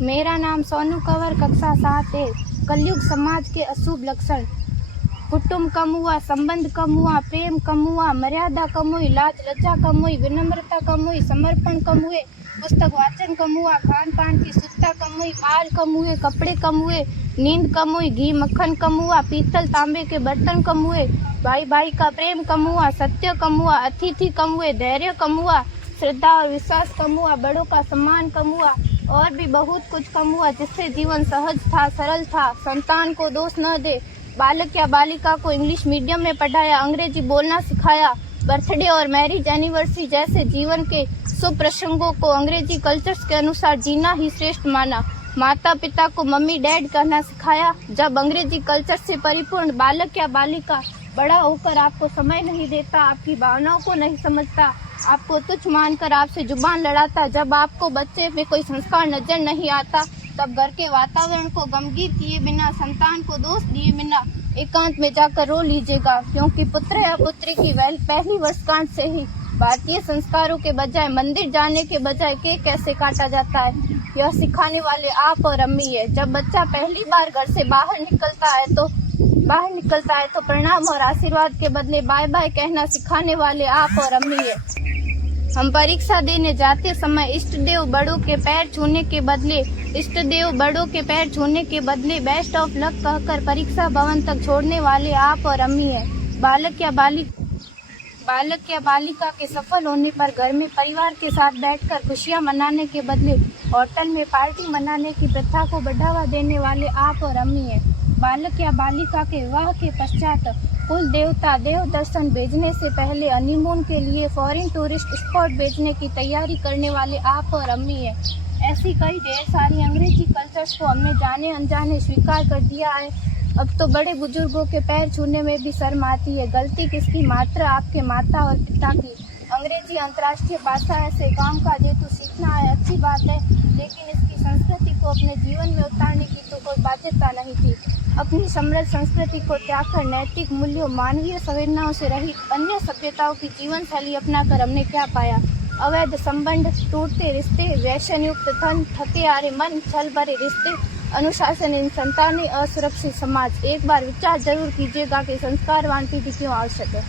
मेरा नाम सोनू कंवर, कक्षा 7 है। कलयुग समाज के अशुभ लक्षण। कुटुंब कम हुआ, संबंध कम हुआ, प्रेम कम हुआ, मर्यादा कम हुई, लाज लज्जा कम हुई, विनम्रता कम हुई, समर्पण कम हुए, पुस्तक वाचन कम हुआ, खान पान की शुद्धता कम हुई, बाल कम हुए, कपड़े कम हुए, नींद कम हुई, घी मक्खन कम हुआ, पीतल तांबे के बर्तन कम हुए, भाई भाई का प्रेम कम हुआ, सत्य कम हुआ, अतिथि कम हुए, धैर्य कम हुआ, श्रद्धा और विश्वास कम हुआ, बड़ों का सम्मान कम हुआ और भी बहुत कुछ कम हुआ जिससे जीवन सहज था, सरल था। संतान को दोष न दे। बालक या बालिका को इंग्लिश मीडियम में पढ़ाया, अंग्रेजी बोलना सिखाया, बर्थडे और मैरिज एनिवर्सरी जैसे जीवन के शुभ प्रसंगों को अंग्रेजी कल्चर्स के अनुसार जीना ही श्रेष्ठ माना। माता पिता को मम्मी डैड कहना सिखाया। जब अंग्रेजी कल्चर से परिपूर्ण बालक या बालिका बड़ा होकर आपको समय नहीं देता, आपकी भावनाओं को नहीं समझता, आपको तुच्छ मानकर आपसे जुबान लड़ाता, जब आपको बच्चे में कोई संस्कार नजर नहीं आता, तब घर के वातावरण को गमगीन किए बिना, संतान को दोष दिए बिना एकांत में जाकर रो लीजिएगा, क्योंकि पुत्र या पुत्री की पहली वर्षगांठ से ही भारतीय संस्कारों के बजाय, मंदिर जाने के बजाय केक कैसे काटा जाता है, यह सिखाने वाले आप और अम्मी है। जब बच्चा पहली बार घर से बाहर निकलता है तो प्रणाम और आशीर्वाद के बदले बाय बाय कहना सिखाने वाले आप और अम्मी है। हम परीक्षा देने जाते समय इष्ट देव बड़ों के पैर छूने के बदले बेस्ट ऑफ लक कहकर परीक्षा भवन तक छोड़ने वाले आप और अम्मी है। बालक या बालिका के सफल होने पर घर में परिवार के साथ बैठकर खुशियां मनाने के बदले होटल में पार्टी मनाने की प्रथा को बढ़ावा देने वाले आप और अम्मी है। बालक या बालिका के विवाह के पश्चात कुल देवता देव दर्शन भेजने से पहले हनीमून के लिए फॉरेन टूरिस्ट स्पॉट भेजने की तैयारी करने वाले आप और अम्मी है। ऐसी कई ढेर सारी अंग्रेजी कल्चर्स को हमने जाने अनजाने स्वीकार कर दिया है। अब तो बड़े बुजुर्गों के पैर छूने में भी शर्म आती है। गलती किसकी? मात्र आपके माता और पिता की। अंग्रेजी अंतर्राष्ट्रीय भाषा है से काम काज हेतु सीखना है, अच्छी बात है, लेकिन इसकी संस्कृति को अपने जीवन में उतारने की तो कोई बाध्यता नहीं थी। अपनी समृद्ध संस्कृति को त्यागकर नैतिक मूल्यों, मानवीय संवेदनाओं से रहित अन्य सभ्यताओं की जीवन शैली अपनाकर हमने क्या पाया? अवैध संबंध, टूटते रिश्ते, व्यसन युक्त धन, थके हारे मन, छल भरे रिश्ते, अनुशासनहीन संतानें, असुरक्षित समाज। एक बार विचार जरूर कीजिएगा कि संस्कारवान पीढ़ी क्यों आवश्यक है।